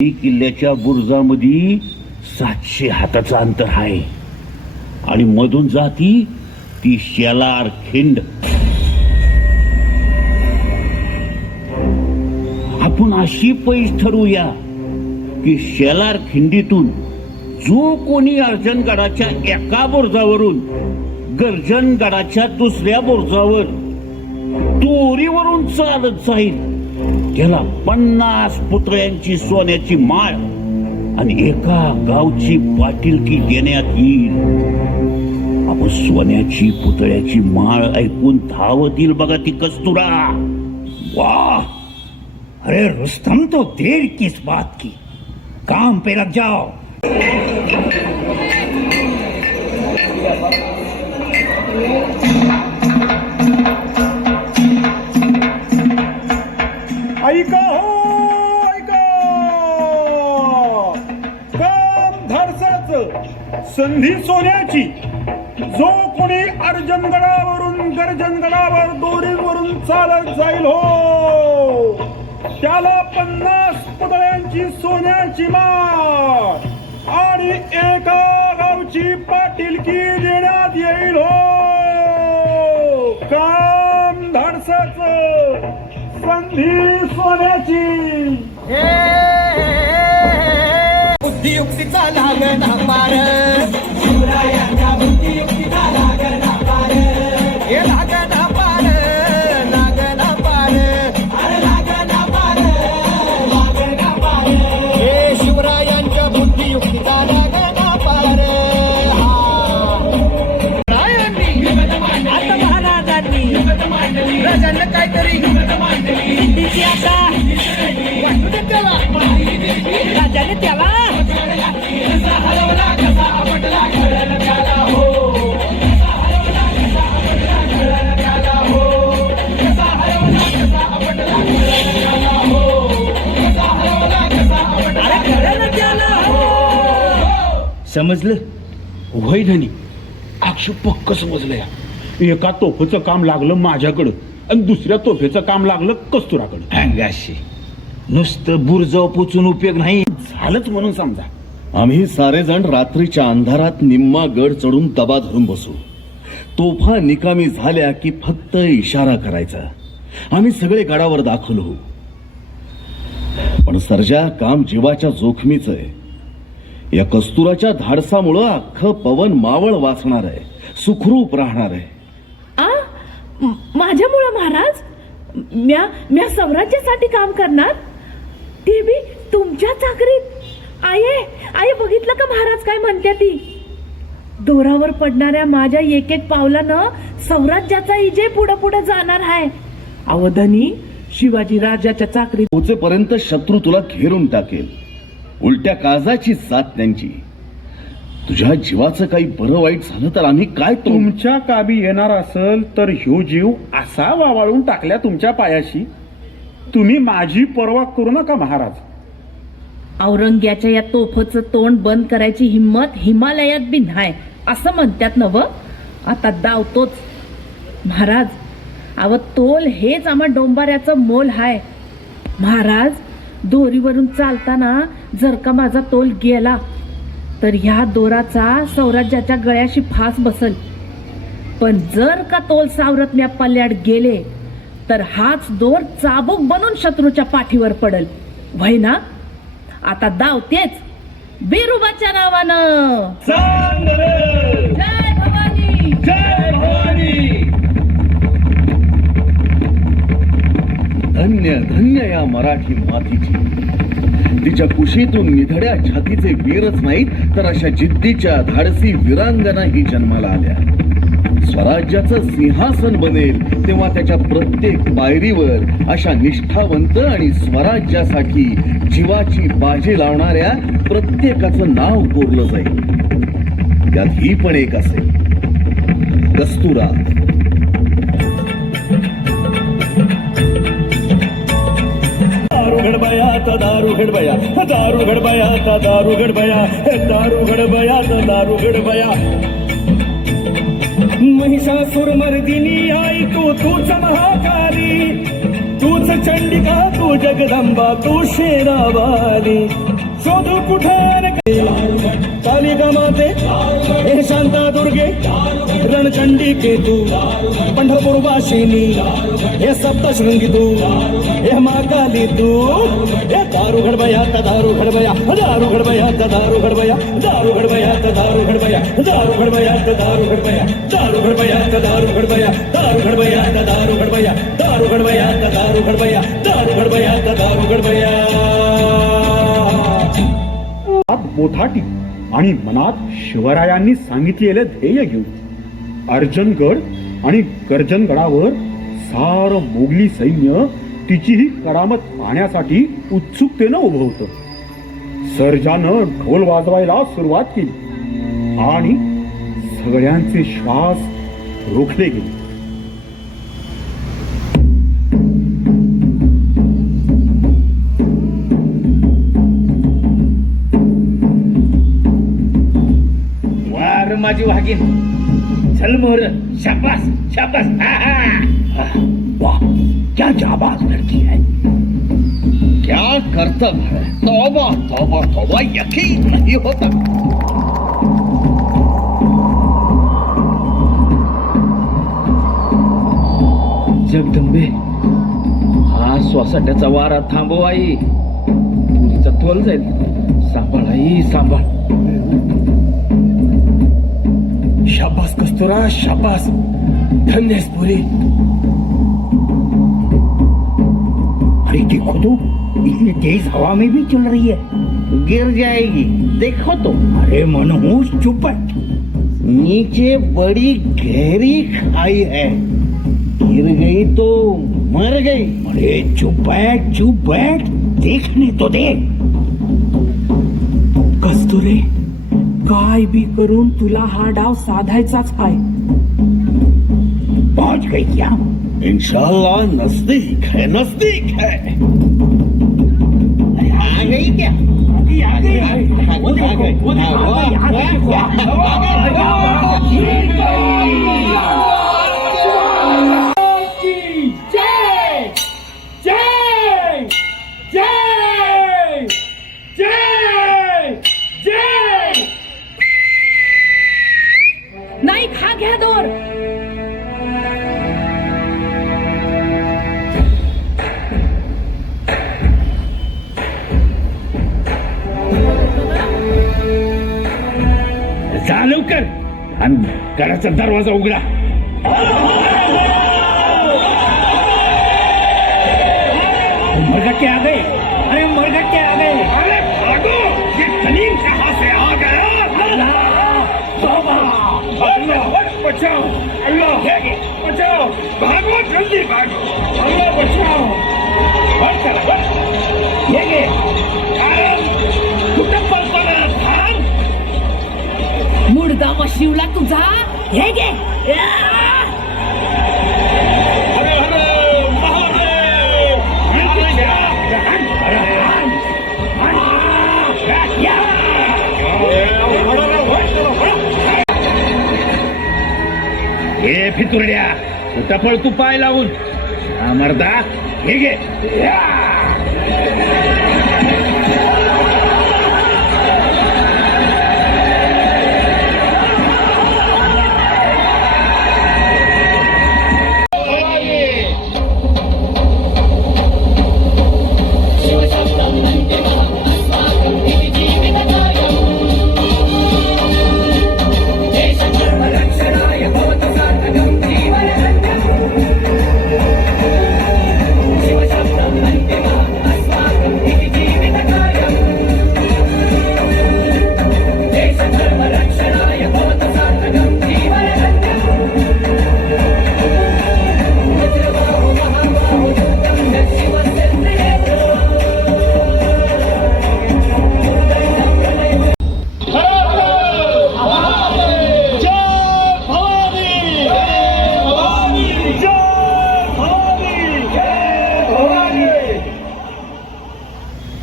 किल्ल्याच्या बुरुजामध्ये 700 हाताचं अंतर आहे आणि मधून जाती ती शेलार खिंड. आपण अशी पैस ठरवूया की शेलार खिंडीतून जो कोणी अर्जनगडाच्या एका बुरुजावरून गर्जनगडाच्या दुसऱ्या बुरुजावर दोरीवरून चालत जाईल त्याला 50 पुतळ्यांची सोन्याची माळ आणि एका गावची पाटीलकी देण्यात येईल. आपण सोन्याची पुतळ्याची माळ ऐकून धावत येईल बघा ती कस्तुरा. वाह! अरे रुस्तम, तो देर किस बात की, काम पे लग जाओ. ऐका हो, ऐका. काम धाडसाचं संधी सोन्याची. जो कोणी अर्जनगडावरून गर्जनगडावर दोरीवरून चालत जाईल हो त्याला 50 पुतळ्यांची सोन्याची माळ आणि एका गावची पाटीलकी देण्यात येईल हो. काम धाडसाचं संधी सोन्याची. बुद्धियुक्तीचा लागना पार, शिवरायांच्या बुद्धियुक्तीचा लागना पार, हे लागना पार, लागना पार, अरे लागना पार, लागना पार, हे शिवरायांच्या बुद्धियुक्तीचा लागना पार. आता महाराजांनी राजांना काहीतरी सिद्धीची आशा वाटू दे त्याला. राजाने त्याला समजलं वय धनी? अक्षय पक्क समजलं. एका तोफेचं काम लागलं माझ्याकडं आणि दुसऱ्या तोफेचं काम लागलं कस्तुराकडं. अंगाशी नुसतं बुरजाव पोचून उपयोग नाही. झालंच म्हणून समजा. आम्ही सारेजण रात्रीच्या अंधारात निम्मा गड चढून दबा धरून बसू. तोफा निकामी झाल्या की फक्त इशारा करायचा. आम्ही सगळे गडावर दाखल होऊ. पण सर्जा, काम जीवाच्या जोखमीचं आहे. या कस्तुराच्या धाडसामुळं अख्खं पवन मावळ वाचणार आहे, सुखरूप राहणार आहे. माझ्यामुळं महाराज? म्या स्वराज्यासाठी काम करणार, ते बी तुमच्या चाकरीत. आये बघितलं का महाराज काय म्हणते ती? दोरावर पडणाऱ्या माझ्या एक एक पावलानं स्वराज्याचा इजे पुढे पुढे जाणार आहे. अवधनी, शिवाजी राजाच्या चाकरीत पोचेपर्यंत शत्रू तुला घेरून टाकेल. उलट्या काळजाची साथ त्यांची. तुझ्या जीवाचं काही बरं वाईट झालं तर आम्ही काय तुमच्या काबी येणार असेल तर ह्यो जीव असा वावाळून टाकल्या तुमच्या पायाशी. तुम्ही माझी पर्वा करू नका महाराज. औरंग्याच्या या तोफचं तोंड बंद करायची हिम्मत हिमालयात बी नाही असं म्हणतात नव. आता दावतोच महाराज. अव तोल हेच आम्हा डोंबाऱ्याचं मोल हाय महाराज. दोरीवरून चालताना जर का माझा तोल गेला तर ह्या दोराचा स्वराज्याच्या गळ्याशी फास बसल. पण जर का तोल सावरत म्या पल्ल्याड गेले तर हाच दोर चाबूक बनून शत्रूच्या पाठीवर पडल. व्हय ना? आता दावतेच बिरुबाच्या नावानं. जय भवानी, जय भवानी. धन्य धन्य या मराठी मातीची. तिच्या कुशीतून निधड्या छातीचे वीरच नाहीत तर अशा जिद्दीच्या धाडसी वीरांगनाही जन्माला आल्या. स्वराज्याचं सिंहासन बनेल तेव्हा त्याच्या प्रत्येक पायरीवर अशा निष्ठावंत आणि स्वराज्यासाठी जीवाची बाजी लावणाऱ्या प्रत्येकाचं नाव कोरलं जाईल. त्यात ही पण एक असेल, कस्तुरा. दारू गडबया, दारू गडबया, दारू गडबया, दारू गडबया, दारू गडबया, दारू गडबया. महिषासुर मर्दिनी आई तूच महाकाली. तूच चंडिका तू जगदंबा तू शेरावाली शोधू कुठे कालिका माते हे शांता दुर्गे रणचंडिके तू पंढरपूर वाशिनी हे सप्तशृंगी तू हे महाकाली तू हे दारू घडबया दारू घडबया दारू घडबया दारू घडबया दारू घडबया दारू घडबया दारू घडबया दारू घडबया दारू घडबया दारू घडबया दारू घडबया दारू घडबया दारू घडबया दारू घडबया दारू घडबया दारू घडबया हात बोथाटी आणि मनात शिवरायांनी सांगितलेलं ध्येय घेऊन अर्जनगड आणि गर्जनगडावर सार मोगली सैन्य तिचीही करामत पाहण्यासाठी उत्सुकतेनं उभं होतं. सर्जानं ढोल वाजवायला सुरुवात केली आणि सगळ्यांचे श्वास रोखले गेले. माझी वाघीन चल मोर शाबास शाबास वाह क्या जाबाज लड़की है क्या करतब है तौबा तौबा तौबा यकीन नहीं होता. जगदंबे हा श्वासाट्याचा वारा थांबव आई पुरीचा तोल जाईल. सांभाळ आई सांभाळ. शाबाश कस्तुरा शाबाश धन्य पुरी. अरे देखो तो इतनी तेज हवा में भी चल रही है. गिर जाएगी देखो तो. अरे मनहूस चुप है. नीचे बड़ी गहरी खाई है गिर गई तो मर गई. अरे चुप बैठ देखने तो दे. कस्तुरे काय बी करून तुला हा डाव साधायचाच आहे. पहुंच गई क्या? इंशाल्लाह नजदीक है आ गई क्या? आ गई. नाही खा घ्या दोर. जा लवकर आणि घराचा दरवाजा उघडा. मरघट्टे आ गए. अरे मरघट्टे आ गए. अरे भागो ये कलीम कहाँ से आ गया. बचाओ अल्लाह बचाओ. भागो जल्दी भागो. अल्लाह बचाओ. ये गे कुठं पळताना थांब. मुडदा शिवला तुझा. हे घे. हे फितुरड्या कुठं पळ तू पाय लावून. मर्दा हे घे.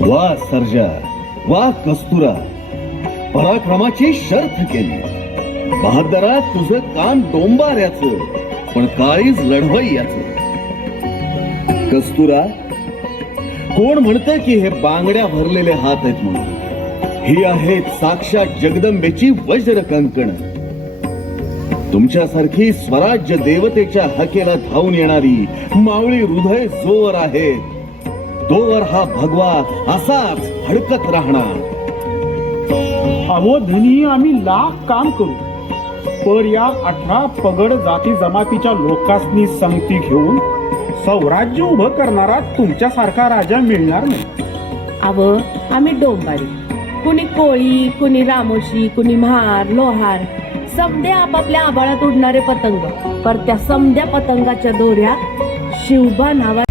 वा सर्जा वा कस्तुरा पराक्रमाची शर्थ केली. बहादरा तुझं काम डोंबाऱ्याचं पण काळीज लढवय्याचं. कस्तुरा, कोण म्हणतं की हे बांगड्या भरलेले हात आहेत म्हणून? ही आहेत साक्षात जगदंबेची वज्र कंकण. तुमच्यासारखी स्वराज्य देवतेच्या हकेला धावून येणारी मावळी हृदय जोवर आहे तोवर हा भगवा असाच हडकत राहणार. अहो धनी, आम्ही लाख काम करू, पर या 18 पगड जाती जमातीच्या लोकांनी संगती घेऊन स्वराज्य उभं करणारा तुमच्यासारखा राजा मिळणार नाही. अव आम्ही डोंबारी, कुणी कोळी, कुणी रामोशी, कुणी महार, लोहार, समदे आपापल्या आबाळात उडणारे पतंग. पर त्या समद्या पतंगाच्या दोऱ्या शिवबा नावा